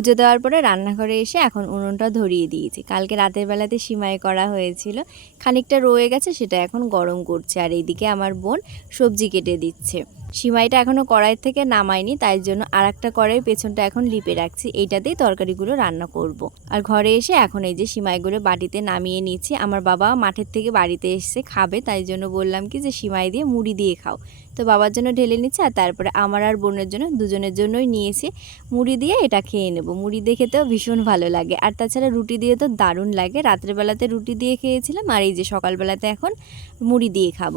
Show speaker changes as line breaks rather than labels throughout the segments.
পুজো দেওয়ার পরে রান্নাঘরে এসে এখন উনুনটা ধরিয়ে দিয়েছি। কালকে রাতের বেলাতে সিমাই করা হয়েছিল। খানিকটা রয়ে গেছে, সেটা এখন গরম করছে। আর এইদিকে আমার বোন সবজি কেটে দিচ্ছে। সিমাইটা এখনও কড়াই থেকে নামাইনি তাই জন্য আর একটা কড়াইয়ের পেছনটা এখন লিপে রাখছি। এইটাতেই তরকারিগুলো রান্না করব। আর ঘরে এসে এখন এই যে সিমাইগুলো বাটিতে নামিয়ে নিচ্ছি। আমার বাবা মাঠের থেকে বাড়িতে এসে খাবে, তাই জন্য বললাম কি যে সিমাই দিয়ে মুড়ি দিয়ে খাও। তো বাবার জন্য ঢেলে নিচ্ছে, আর তারপরে আমার আর বোনের জন্য, দুজনের জন্যই নিয়েছি। মুড়ি দিয়ে এটা খেয়ে নেব। মুড়ি দিয়ে খেতেও ভীষণ ভালো লাগে। আর তাছাড়া রুটি দিয়ে তো দারুণ লাগে। রাত্রেবেলাতে রুটি দিয়ে খেয়েছিলাম আর এই যে সকালবেলাতে এখন মুড়ি দিয়ে খাব।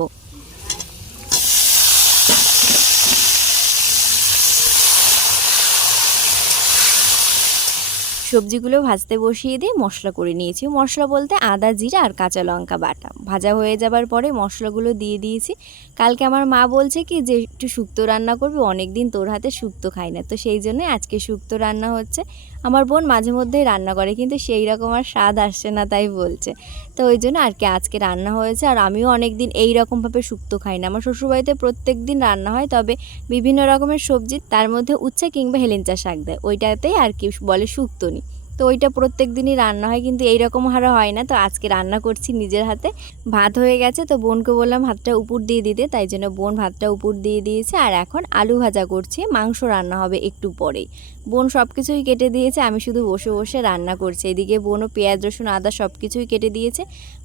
সবজিগুলো ভাজতে বসিয়ে দিয়ে মশলা করে নিয়েছি। মশলা বলতে আদা, জিরা আর কাঁচা লঙ্কা বাটা। ভাজা হয়ে যাবার পরে মশলাগুলো দিয়ে দিয়েছি। কালকে আমার মা বলছে কি যে, একটু শুক্তো রান্না করবি অনেক দিন তোর হাতে শুক্তো খাই না। তো সেই জন্যই আজকে শুক্তো রান্না হচ্ছে। আমার বোন মাঝে মধ্যেই রান্না করে, কিন্তু সেই রকম আর স্বাদ আসছে না তাই বলছে। তো ওই জন্য আর কি আজকে রান্না হয়েছে। আর আমিও অনেক দিন এই রকমভাবে শুক্তো খাই না। আমার শ্বশুরবাড়িতে প্রত্যেক দিন রান্না হয়, তবে বিভিন্ন রকমের সবজি, তার মধ্যে উচ্ছে কিংবা হেলেঞ্চা শাক দেয়। ওইটাতেই আর কি বলে শুক্তনি তো ওইটা প্রত্যেক দিনই রান্না হয়, কিন্তু এইরকম হারে হয় না। তো আজকে রান্না করছি নিজের হাতে। ভাত হয়ে গেছে, তো বোনকে বললাম ভাতটা উপর দিয়ে দিতে, তাই জন্য বোন ভাতটা উপর দিয়ে দিয়েছে। আর এখন আলু ভাজা করছি, মাংস রান্না হবে একটু পরেই। বোন সব কিছুই কেটে দিয়েছে, আমি শুধু বসে বসে রান্না করছি। এদিকে বোনও পেঁয়াজ, রসুন, আদা সব কিছুই কেটে দিয়েছে।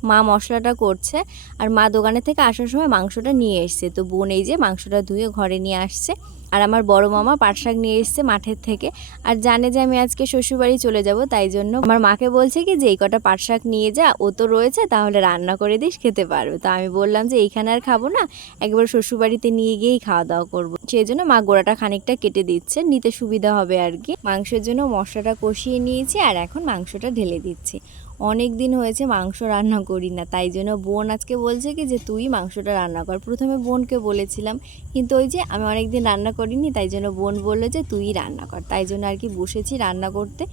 মা মশলাটা করছে, আর মা দোকানে থেকে আসার সময় মাংসটা নিয়ে এসছে। তো বোন এই যে মাংসটা ধুয়ে ঘরে নিয়ে আসছে। আর আমার বড় মামা পাট শাক নিয়ে এসছে মাঠের থেকে আর জানে যে আমি আজকে শ্বশুরবাড়ি চলে যাব, তাই জন্য আমার মাকে বলছে কি যে, এই কটা পাট শাক নিয়ে যা, ও তো রয়েছে, তাহলে রান্না করে দিস, খেতে পারবে। তো আমি বললাম যে, এইখানে আর খাব না, একবার শ্বশুরবাড়িতে নিয়ে গিয়েই খাওয়া দাওয়া করব। সেই জন্য মা গোড়াটা খানিকটা কেটে দিচ্ছে, নিতে সুবিধা হবে আর কি। মাংসের জন্য মশলাটা কষিয়ে নিয়েছি আর এখন মাংসটা ঢেলে দিচ্ছি। অনেক দিন হয়েছে মাংস রান্না করি না, তাই জন্য বোন আজকে বলছে কি যে তুই মাংসটা রান্না কর। প্রথমে বোনকে বলেছিলাম, কিন্তু ওই যে আমি অনেক দিন রান্না করিনি, তাই জন্য বোন বলল যে তুই রান্না কর। তাই জন্য আর কি বসেছি রান্না করতে।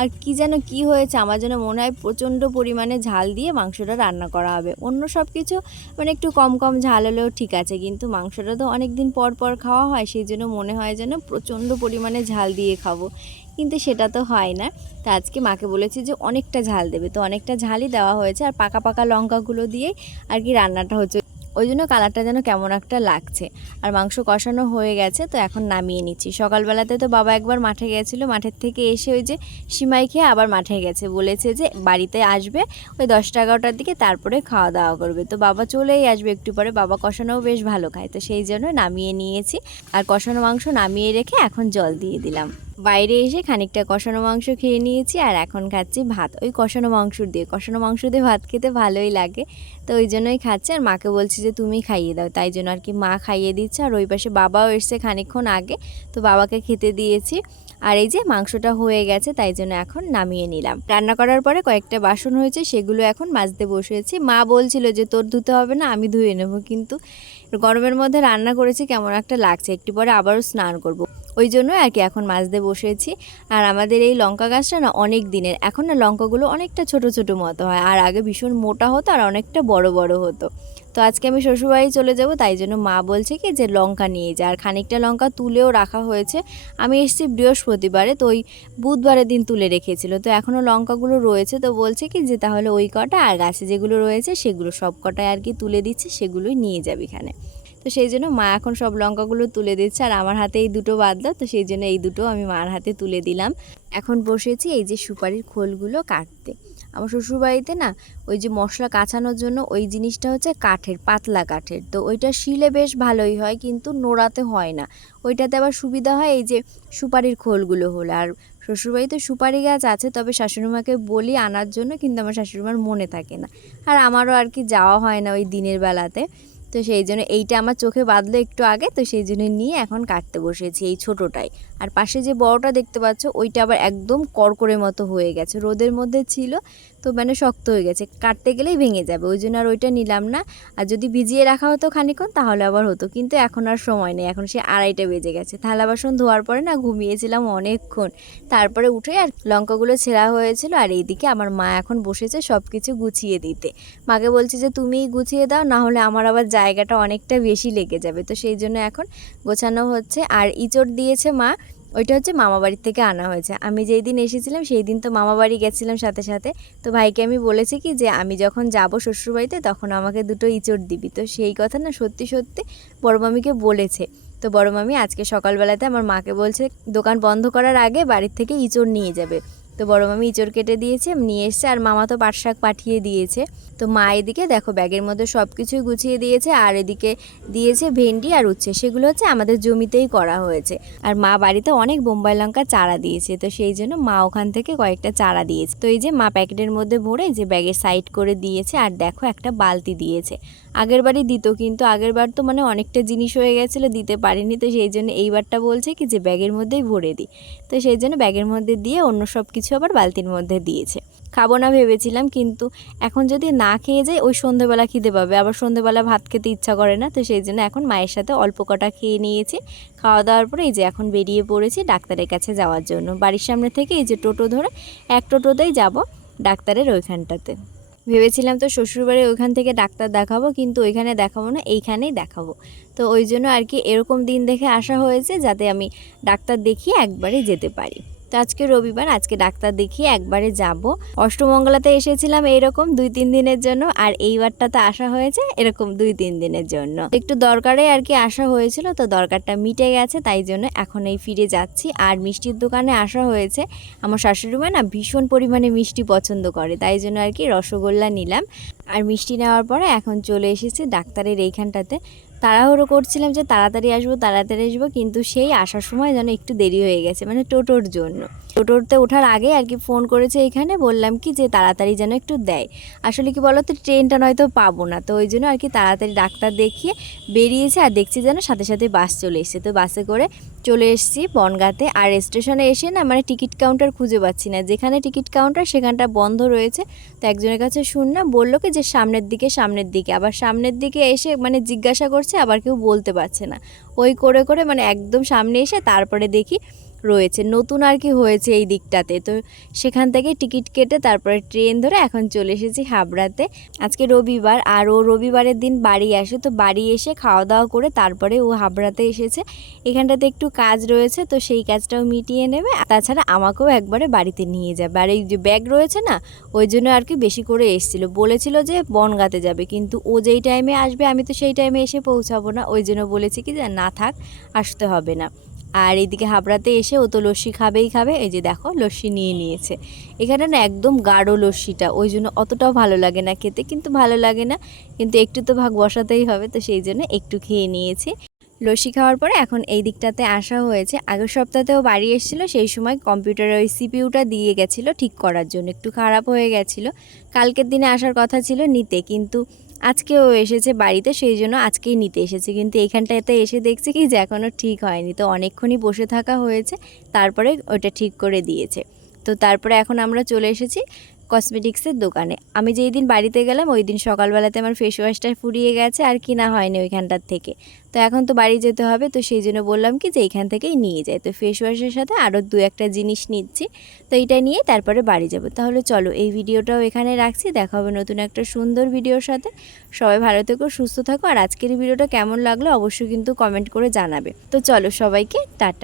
আর কি যেন কি হয়েছে, আমার জন্য মনে হয় প্রচণ্ড পরিমাণে ঝাল দিয়ে মাংসটা রান্না করা হবে। অন্য সব কিছু মানে একটু কম কম ঝাল হলেও ঠিক আছে, কিন্তু মাংসটা তো অনেক দিন পর পর খাওয়া হয়, সেই জন্য মনে হয় যেন প্রচণ্ড পরিমাণে ঝাল দিয়ে খাব। কিন্তু সেটা তো হয় না। তো আজকে মাকে বলেছি যে অনেকটা ঝাল দেবে। তো অনেকটা ঝালই দেওয়া হয়েছে আর পাকা পাকা লঙ্কাগুলো দিয়ে আর কি রান্নাটা হচ্ছে। ওই জন্য কালারটা যেন কেমন একটা লাগছে। আর মাংস কষানো হয়ে গেছে, তো এখন নামিয়ে নিচ্ছি। সকালবেলাতে তো বাবা একবার মাঠে গেছিল, মাঠের থেকে এসে ওই যে সিমাই খেয়ে আবার মাঠে গেছে। বলেছে যে বাড়িতে আসবে, ওই দশটা এগারোটার দিকে তারপরে খাওয়া দাওয়া করবে। তো বাবা চলেই আসবে একটু পরে, বাবা কষানোও বেশ ভালো খায়। তো সেই জন্য নামিয়ে নিয়েছি। আর কষানো মাংস নামিয়ে রেখে এখন জল দিয়ে দিলাম। বাইরে এসে খানিকটা কষানো মাংস খেয়ে নিয়েছি আর এখন খাচ্ছি ভাত। ওই কষানো মাংস দিয়ে, কষানো মাংস দিয়ে ভাত খেতে ভালোই লাগে। তো ওই জন্যই খাচ্ছে আর মাকে বলছি যে, তুমি খাইয়ে দাও। তাই জন্য আর কি মা খাইয়ে দিচ্ছে আর ওই পাশে বাবাও এসছে খানিকক্ষণ আগে। তো বাবাকে খেতে দিয়েছি। আর এই যে মাংসটা হয়ে গেছে, তাই জন্য এখন নামিয়ে নিলাম। রান্না করার পরে কয়েকটা বাসন হয়েছে, সেগুলো এখন মাজতে বসেছি মা বলছিল যে, তোর ধুতে হবে না, আমি ধুয়ে নেব। কিন্তু গরমের মধ্যে রান্না করেছি, কেমন একটা লাগছে। একটু পরে আবারও স্নান করব। ওই জন্য আর কি এখন মাছ দিয়ে বসেছি। আর আমাদের এই লঙ্কা গাছটা না অনেক দিনের। এখন না লঙ্কাগুলো অনেকটা ছোট ছোট মতো হয়। আর আগে ভীষণ মোটা হতো আর অনেকটা বড় বড় হতো। তো আজকে আমি শ্বশুরবাড়ি চলে যাব, তাই জন্য মা বলছে কি যে লঙ্কা নিয়ে যা। আর খানিকটা লঙ্কা তুলেও রাখা হয়েছে। আমি এসেছি বৃহস্পতিবারে, তো ওই বুধবারের দিন তুলে রেখেছিল। তো এখনও লঙ্কাগুলো রয়েছে, তো বলছে কি যে তাহলে ওই কটা আর গাছে যেগুলো রয়েছে সেগুলো সব কটায় আর কি তুলে দিচ্ছে, সেগুলোই নিয়ে যাবে এখানে। তো সেই জন্য মা এখন সব লঙ্কাগুলো তুলে দিচ্ছে, আর আমার হাতে এই দুটো বাদলো, তো সেই জন্য এই দুটো আমি মার হাতে তুলে দিলাম। এখন বসেছি এই যে সুপারির খোলগুলো কাটতে। আমার শ্বশুরবাড়িতে না ওই যে মশলা কাঁচানোর জন্য ওই জিনিসটা হচ্ছে কাঠের, পাতলা কাঠের। তো ওইটা শিলে বেশ ভালোই হয় কিন্তু নোড়াতে হয় না। ওইটাতে আবার সুবিধা হয় এই যে সুপারির খোলগুলো হলো। আর শ্বশুরবাড়িতে সুপারি গাছ আছে তবে শাশুড়িমাকে বলি আনার জন্য কিন্তু আমার শাশুড়িমার মনে থাকে না। আর আমারও আর কি যাওয়া হয় না ওই দিনের বেলাতে। তো সেই জন্য এইটা আমার চোখে বাঁধলো একটু আগে, তো সেই জন্য নিয়ে এখন কাটতে বসেছি এই ছোটোটাই আর পাশে যে বড়টা দেখতে পাচ্ছ, ওইটা আবার একদম কড়কড়ের মতো হয়ে গেছে। রোদের মধ্যে ছিল তো মানে শক্ত হয়ে গেছে। কাটতে গেলেই ভেঙে যাবে। ওই জন্য আর ওইটা নিলাম না। আর যদি ভিজিয়ে রাখা হতো খানিক্ষণ তাহলে আবার হতো। কিন্তু এখন আর সময় নেই। এখন সে আড়াইটা বেজে গেছে। থালা বাসন ধোয়ার পরে না ঘুমিয়েছিলাম অনেকক্ষণ। তারপরে উঠে আর লঙ্কাগুলো ছেঁড়া হয়েছিল। আর এইদিকে আমার মা এখন বসেছে সব কিছু গুছিয়ে দিতে। মাকে বলছি যে, তুমিই গুছিয়ে দাও না হলে আমার আবার জায়গাটা অনেকটা বেশি লেগে যাবে। তো সেই জন্য এখন গোছানো হচ্ছে। আর ইঁচড় দিয়েছে মা। ওইটা হচ্ছে মামা বাড়ির থেকে আনা হয়েছে। আমি যেই দিন এসেছিলাম সেই দিন তো মামা বাড়ি গেছিলাম সাথে সাথে। তো ভাইকে আমি বলেছি কি যে, আমি যখন যাব শ্বশুরবাড়িতে, তখন আমাকে দুটো ইঁচড় দিবি। তো সেই কথা না সত্যি সত্যি বড় মামিকে বলেছে। তো বড় মামি আজকে সকালবেলাতে আমার মাকে বলছে, দোকান বন্ধ করার আগে বাড়ির থেকে ইঁচড় নিয়ে যাবে। তো বড় মামি ইঁচড় কেটে দিয়েছে, নিয়ে এসছে আর মামা তো পাট শাক পাঠিয়ে দিয়েছে। তো মা এদিকে দেখো ব্যাগের মধ্যে সব কিছুই গুছিয়ে দিয়েছে আর এদিকে দিয়েছে ভেন্ডি আর উচ্ছে, সেগুলো হচ্ছে আমাদের জমিতেই করা হয়েছে। আর মা বাড়িতে অনেক বোম্বাই লঙ্কা চারা দিয়েছে, তো সেই জন্য মা ওখান থেকে কয়েকটা চারা দিয়েছে। তো এই যে মা প্যাকেটের মধ্যে ভরে যে ব্যাগের সাইড করে দিয়েছে আর দেখো একটা বালতি দিয়েছে। আগের বারই দিত, কিন্তু আগের বার তো মানে অনেকটা জিনিস হয়ে গেছিল, দিতে পারিনি। তো সেই জন্য এইবারটা বলছে কি যে ব্যাগের মধ্যেই ভরে দিই। তো সেই জন্য ব্যাগের মধ্যে দিয়ে অন্য সব কিছু আবার বালতির মধ্যে দিয়েছে। খাব না ভেবেছিলাম, কিন্তু এখন যদি না খেয়ে যাই, ওই সন্ধেবেলা খিদে পাবে। আবার সন্ধেবেলা ভাত খেতে ইচ্ছা করে না, তো সেই জন্য এখন মায়ের সাথে অল্প কটা খেয়ে নিয়েছি। খাওয়া দাওয়ার পরে এই যে এখন বেরিয়ে পড়েছি ডাক্তারের কাছে যাওয়ার জন্য। বাড়ির সামনে থেকে এই যে টোটো ধরে এক টোটোতেই যাব ডাক্তারের ওইখানটাতে। ভেবেছিলাম তো শ্বশুরবাড়ি ওইখান থেকে ডাক্তার দেখাবো, কিন্তু ওইখানে দেখাবো না, এইখানেই দেখাবো। তো ওই জন্য আর কি এরকম দিন দেখে আসা হয়েছে যাতে আমি ডাক্তার দেখিয়ে একবারে যেতে পারি। তো আজকে রবিবার, আজকে ডাক্তার দেখিয়ে একবারে যাব। অষ্টমঙ্গলাতে এসেছিলাম এইরকম দুই তিন দিনের জন্য, আর এইবারটাতে আসা হয়েছে এরকম দুই তিন দিনের জন্য। একটু দরকারে আর কি আসা হয়েছিল, তো দরকারটা মিটে গেছে, তাই জন্য এখন এই ফিরে যাচ্ছি। আর মিষ্টির দোকানে আসা হয়েছে, আমার শাশুড়ি মা না ভীষণ পরিমাণে মিষ্টি পছন্দ করে, তাই জন্য আর কি রসগোল্লা নিলাম। আর মিষ্টি নেওয়ার পরে এখন চলে এসেছে ডাক্তারের এইখানটাতে তাড়াহুড়ো করছিলাম যে তাড়াতাড়ি আসব তাড়াতাড়ি আসব, কিন্তু সেই আসার সময় যেন একটু দেরি হয়ে গেছে মানে টোটোর জন্য। টোটোতে ওঠার আগে আর কি ফোন করেছে এখানে, বললাম কি যে তাড়াতাড়ি যেন একটু দেয়। আসলে কি বলো তো ট্রেনটা নয়তো পাবো না, তো ওই জন্য আর কি তাড়াতাড়ি ডাক্তার দেখিয়ে বেরিয়েছে আর দেখছি যেন সাথে সাথে বাস চলে এসেছে। তো বাসে করে চলে এসেছি বনগাতে, আর স্টেশনে এসে না মানে টিকিট কাউন্টার খুঁজে পাচ্ছি না। যেখানে টিকিট কাউন্টার সেখানটা বন্ধ রয়েছে। তো একজনের কাছে শুনলাম, বলল কি যে সামনের দিকে সামনের দিকে। আবার সামনের দিকে এসে মানে জিজ্ঞাসা করছে, আবার কেউ বলতে পারছে না। ওই করে করে মানে একদম সামনে এসে তারপরে দেখি রয়েছে। নতুন আর কি হয়েছে এই দিকটাতে। তো সেখান থেকে টিকিট কেটে তারপরে ট্রেন ধরে এখন চলে এসেছি হাবড়াতে। আজকে রবিবার আর ও রবিবারের দিন বাড়ি আসে। তো বাড়ি এসে খাওয়া দাওয়া করে তারপরে ও হাবড়াতে এসেছে। এখানটাতে একটু কাজ রয়েছে, তো সেই কাজটাও মিটিয়ে নেবে। তাছাড়া আমাকেও একবারে বাড়িতে নিয়ে যাবে। আর এই যে ব্যাগ রয়েছে না, ওই জন্য আর কি বেশি করে এসেছিল। বলেছিল যে বনগাতে যাবে, কিন্তু ও যেই টাইমে আসবে, আমি তো সেই টাইমে এসে পৌঁছাবো না। ওই জন্য বলেছি কি যে না থাক, আসতে হবে না। আর এদিকে হাবড়াতে এসে ও তো লস্যি খাবেই খাবে। এই যে দেখো, লস্যি নিয়ে নিয়েছে। এখানে না একদম গাঢ় লস্যিটা, ওই জন্য অতটাও ভালো লাগে না খেতে, কিন্তু ভালো লাগে না। কিন্তু একটু তো ভাগ বসাতেই হবে, তো সেই জন্য একটু খেয়ে নিয়েছি। লস্যি খাওয়ার পরে এখন এই দিকটাতে আসা হয়েছে। আগের সপ্তাহতেও বাড়ি এসেছিল, সেই সময় কম্পিউটারের ওই সিপিউটা দিয়ে গেছিল ঠিক করার জন্য। একটু খারাপ হয়ে গেছিল। কালকের দিনে আসার কথা ছিল নিতে, কিন্তু আজকেও এসেছে বাড়িতে, সেই জন্য আজকেই নিতে এসেছে। কিন্তু এইখানটাতে এসে দেখছে কি যে এখনও ঠিক হয়নি। তো অনেকক্ষণই বসে থাকা হয়েছে, তারপরে ওটা ঠিক করে দিয়েছে। তো তারপরে এখন আমরা চলে এসেছি কসমেটিক্সের দোকানে। আমি যেই দিন বাড়িতে গেলাম ওই দিন সকালবেলাতে আমার ফেস ওয়াশটা ফুরিয়ে গেছে আর কিনা হয়নি ওইখানটার থেকে। তো এখন তো বাড়ি যেতে হবে, তো সেই জন্য বললাম কি যে এইখান থেকেই নিয়ে যায় তো ফেস ওয়াশের সাথে আরও দু একটা জিনিস নিচ্ছি, তো এইটা নিয়ে তারপরে বাড়ি যাব। তাহলে চলো, এই ভিডিওটাও এখানে রাখছি, দেখা হবে নতুন একটা সুন্দর ভিডিওর সাথে। সবাই ভালো থেকো, সুস্থ থাকো, আর আজকের ভিডিওটা কেমন লাগল অবশ্যই কিন্তু কমেন্ট করে জানাবে। তো চলো সবাইকে, টাটা।